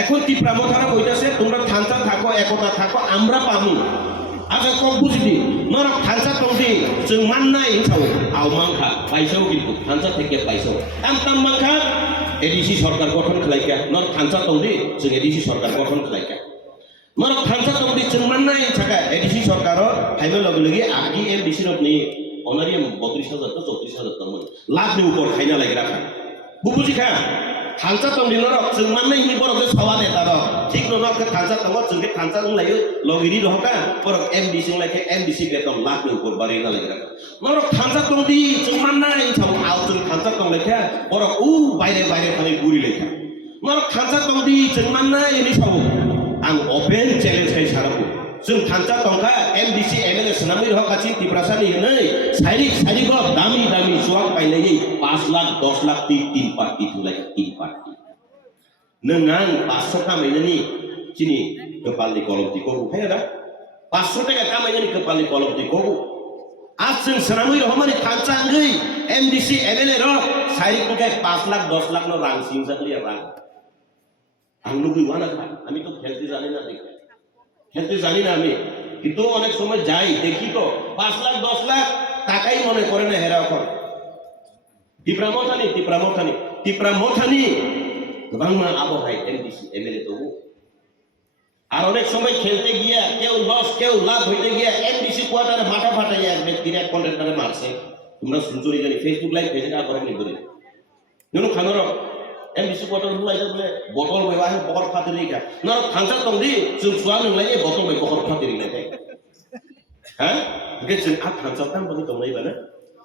এখন ত্রিপুরা মথারা কইতাছে তোমরা থানচা থাকো একতা থাকো আমরা পামু আচ্ছা কক বুঝিদি নর থানচা তংদি जों মাননাই হিসাব আও মাংখা পাইসাও কিন্তু থানচা থেকে পাইসাও তাম মাংখা এডিসি সরকার গঠন খালাইকা নর থানচা তংদি जों এডিসি সরকার গঠন খালাইকা নর থানচা তংদি जों মাননাই থাকা এডিসি সরকার হাইবে লগে লগে আগি এমডিসি রনি অনারিয়াম 32,000 তো 34,000 তমন লাখনি উপর খাইনা লাগি রাখা বুঝিখা থানচা তংদি নর जों মাননাই নি বড় যে সওয়া নেতা র ঠিক নরক থানচা তংগ जों কে থানচা লাইयो লগিরি রহকা বড় এমডিসি লাইকে এমডিসি বেতন লাখনি উপর বাড়ি না লাগি রাখা নরক থানচা তংদি जों মাননাই ছাও আও जों থানচা তং লেখা বড় উ বাইরে বাইরে খালি গুরি লেখা নরক থানচা তংদি जों মাননাই নি ছাও आं ओपेन चैलेंज खाय साराबो जों थानचा तंखा एमडीसी एमएलए सनामी रहकाछि तिप्रासानि नै साइरिक दामी दामी सुवाक पाइलायै 5 लाख 10 लाख 3 पार्टी थुलाय 3 पार्टी नों 500 कामायनायनि चिनि कपालनि कलमति को उठायना 500 टाका कामायनायनि कपालनि कलमति को आज जों सनामी रहमानि थानचा गै एमडीसी एमएलए र साइरिक 5 लाख 10 लाख नो रां सिंजाखलिया रां आं लुबैवा ना আমি তো খেলতে জানি না দেখে খেলতে জানি না আমি কিন্তু অনেক সময় যাই দেখি তো 5 লাখ 10 লাখ টাকাই মনে করে না হেরা এখন ত্রিপুরা মথানি বাংলা আবহাওয়ায় এমডিসি এমএলএ তো আর অনেক সময় খেলতে গিয়া কেউ লস কেউ লাভ হইতে গিয়া এমডিসি কোয়ার্টারে মাথা ফাটাইয়া এক ব্যক্তির এক কন্ট্রাক্টরে মারছে তোমরা শুনছরি জানি ফেসবুক লাইভ পেজে না করে নিবি নুনু খানোর एमडीसी बटल हुआय बोले बटल बेवा है बखर फातिरि का न थानसा तंदि जों सुवा नंलाय बटल बे बखर फातिरि लाय हैं के जों आ थानसा ताम बनि दंलाय बाना